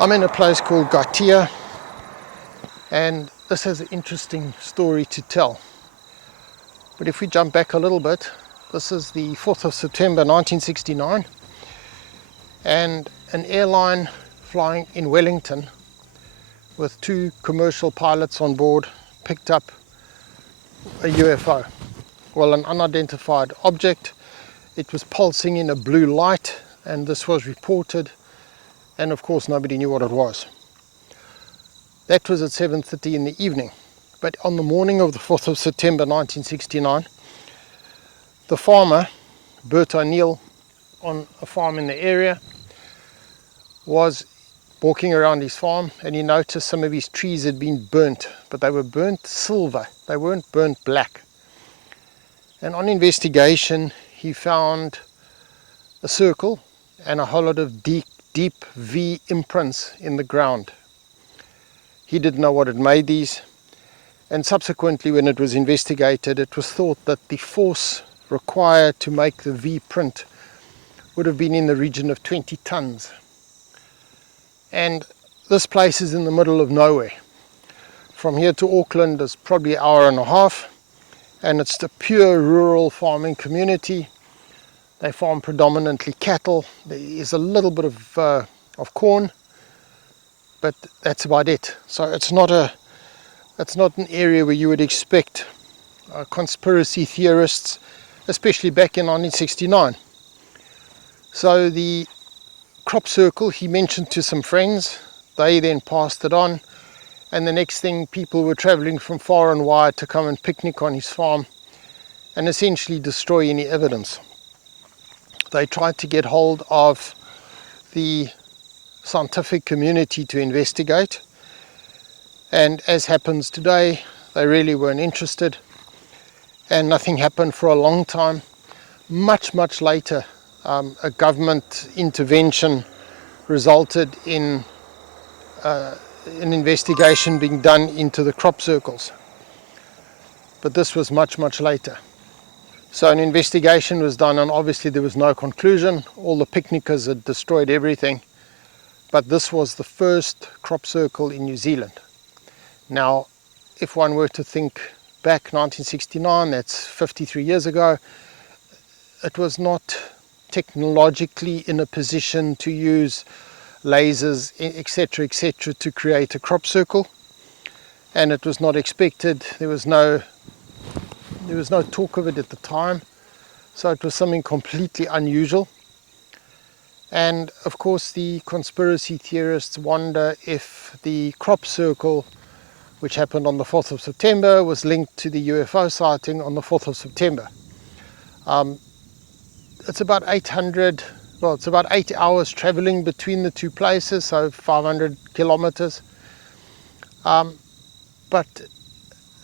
I'm in a place called Ngatea, and this has an interesting story to tell. But if we jump back a little bit, this is the 4th of September 1969, and an airline flying in Wellington with 2 commercial pilots on board picked up a UFO. Well, an unidentified object. It was pulsing in a blue light, and this was reported, and of course nobody knew what it was. That was at 7:30 in the evening. But on the morning of the 4th of September 1969, the farmer, Bert O'Neill, on a farm in the area, was walking around his farm, and he noticed some of his trees had been burnt, but they were burnt silver. They weren't burnt black. And on investigation, he found a circle and a whole lot of deep V imprints in the ground. He didn't know what had made these, and subsequently when it was investigated, it was thought that the force required to make the V print would have been in the region of 20 tons. And this place is in the middle of nowhere. From here to Auckland is probably an hour and a half, and it's a pure rural farming community. They farm predominantly cattle. There is a little bit of corn, but that's about it. So it's not an area where you would expect conspiracy theorists, especially back in 1969. So the crop circle he mentioned to some friends. They then passed it on, and the next thing, people were traveling from far and wide to come and picnic on his farm and essentially destroy any evidence. They tried to get hold of the scientific community to investigate, and as happens today, they really weren't interested, and nothing happened for a long time. Much later, a government intervention resulted in an investigation being done into the crop circles, but this was much later. So an investigation was done, and obviously there was no conclusion. All the picnickers had destroyed everything, but this was the first crop circle in New Zealand. Now, if one were to think back 1969, that's 53 years ago, it was not technologically in a position to use lasers, etc., to create a crop circle, and it was not expected. There was no talk of it at the time, so it was something completely unusual. And of course the conspiracy theorists wonder if the crop circle, which happened on the 4th of September, was linked to the UFO sighting on the 4th of September. It's about 8 hours traveling between the two places, so 500 kilometers. But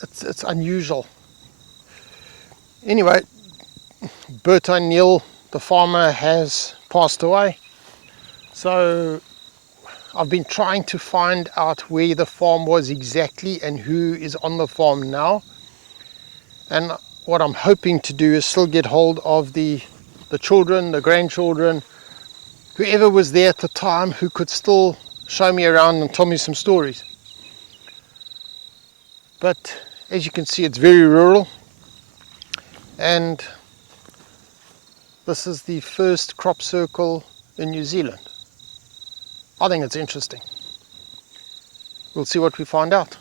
it's unusual. Anyway, Bert O'Neill, the farmer, has passed away. So I've been trying to find out where the farm was exactly and who is on the farm now. And what I'm hoping to do is still get hold of the children, the grandchildren, whoever was there at the time who could still show me around and tell me some stories. But as you can see, it's very rural, and this is the first crop circle in New Zealand. I think it's interesting. We'll see what we find out.